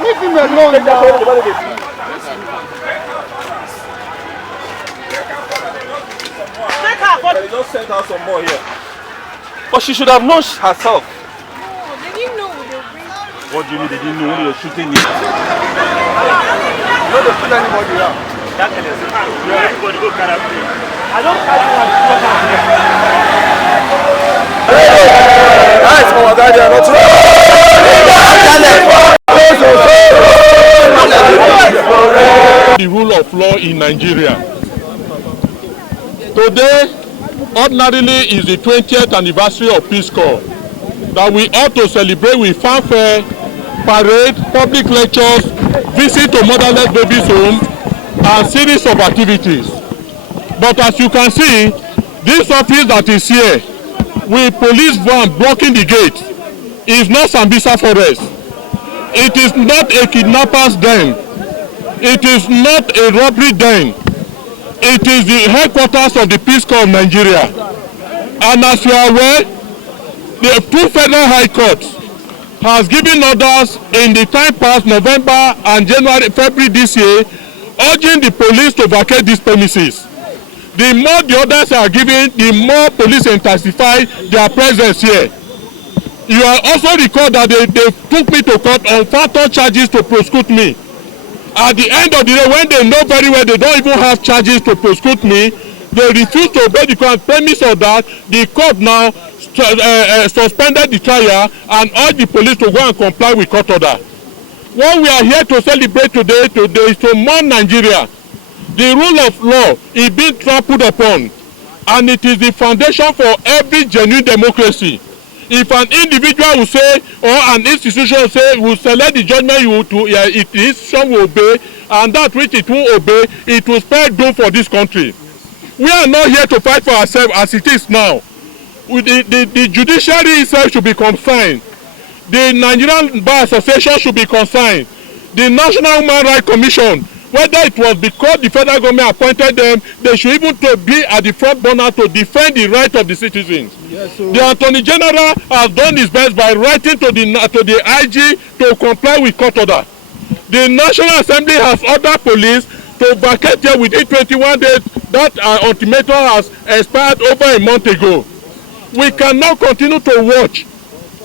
Leave him alone now. They just sent out some more here. But she should have known herself. No, they didn't know they were bringing. What do you mean they didn't know when they were shooting you? You know they put anybody out. Everybody go carry. I don't carry one. That's our guardian. The rule of law in Nigeria. Today, ordinarily, is the 20th anniversary of Peace Corps that we ought to celebrate with fanfare, parade, public lectures, visit to motherless babies' home, and series of activities. But as you can see, this office that is here, with police van blocking the gate, is not Sambisa Forest. It is not a kidnapper's den. It is not a robbery den. It is the headquarters of the Peace Corps of Nigeria. And as you are aware, the two federal high courts has given orders in the time past November and February this year, urging the police to vacate these premises. The more the orders are given, the more police intensify their presence here. You are also recall that they took me to court on phantom charges to prosecute me. At the end of the day, when they know very well they don't even have charges to prosecute me, they refuse to obey the court. Premise of that, the court now suspended the trial and urged the police to go and comply with court order. What we are here to celebrate today is to mourn Nigeria. The rule of law is being trampled upon, and it is the foundation for every genuine democracy. If an individual will say, or an institution will say, will select the judgment the institution will obey, and that which it will obey, it will spell doom for this country. We are not here to fight for ourselves as it is now. The judiciary itself should be consigned. The Nigerian Bar Association should be consigned. The National Human Rights Commission, whether it was because the federal government appointed them, they should even be at the front burner to defend the right of the citizens. Yes, the Attorney General has done his best by writing to the IG to comply with court order. The National Assembly has ordered police to vacate here within 21 days. That ultimatum has expired over a month ago. We cannot continue to watch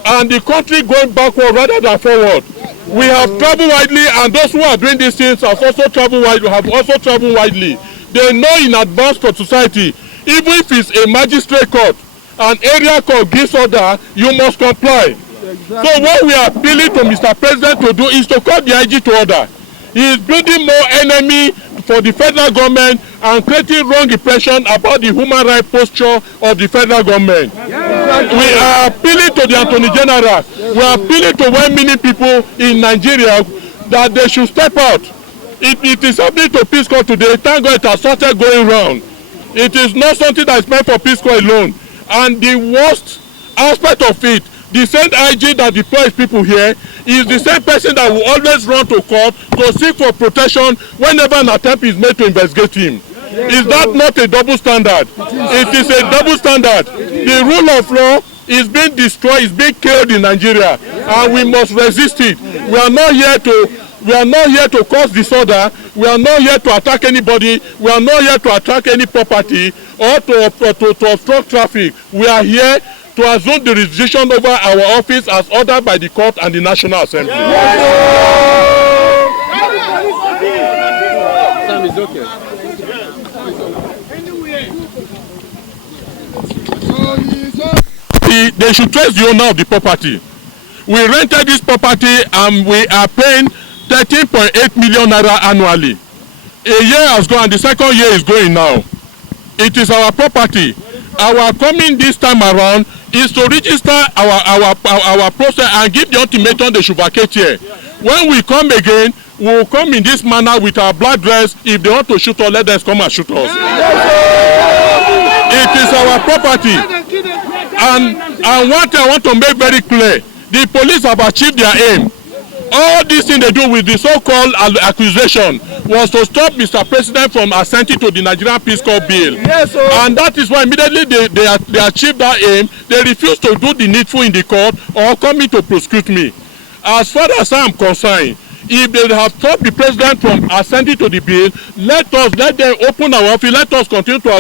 and the country going backward rather than forward. We have traveled widely, and those who are doing these things have also traveled widely. They know in advance for society, even if it's a magistrate court, an area court gives order, you must comply. Exactly. So what we are appealing to Mr. President to do is to call the IG to order. He is building more enemy for the federal government and creating wrong impression about the human rights posture of the federal government. Exactly. We are appealing to the Attorney General. We are appealing to 1 million people in Nigeria that they should step out. It is happening to Peace Corps today. Thank God it has started going round. It is not something that is meant for Peace Corps alone. And the worst aspect of it, the same IG that deploys people here is the same person that will always run to court to seek for protection whenever an attempt is made to investigate him. Is that not a double standard? It is a double standard. The rule of law is being destroyed, is being killed in Nigeria, and we must resist it. We are not here to cause disorder. We are not here to attack anybody. We are not here to attack any property or to obstruct traffic. We are here to assume the jurisdiction over our office as ordered by the court and the National Assembly. They should trace the owner of the property. We rented this property and we are paying 13.8 million naira annually. A year has gone and the second year is going now. It is our property. Our coming this time around is to register our process and give the ultimatum they should vacate here. When we come again, we will come in this manner with our black dress. If they want to shoot us, let them come and shoot us. It is our property. And one thing I want to make very clear, the police have achieved their aim. All this thing they do with the so-called accusation was to stop Mr. President from assenting to the Nigerian Peace Corps bill. Yes, sir. And that is why immediately they achieved that aim, they refused to do the needful in the court or coming to prosecute me. As far as I am concerned, if they have stopped the president from assenting to the bill, let them open our office, let us continue to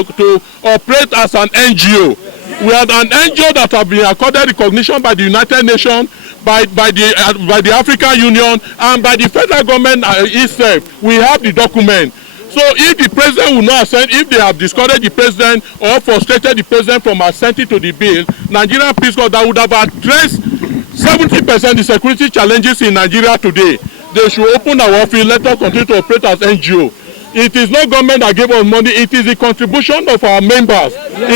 operate as an NGO. We are an NGO that have been accorded recognition by the United Nations, by the African Union, and by the federal government itself. We have the document. So if the president will not assent, if they have discouraged the president or frustrated the president from assenting to the bill, Nigerian Peace Corps that would have addressed 70% the security challenges in Nigeria today. They should open our office, let us continue to operate as NGO. It is not government that gave us money, it is the contribution of our members.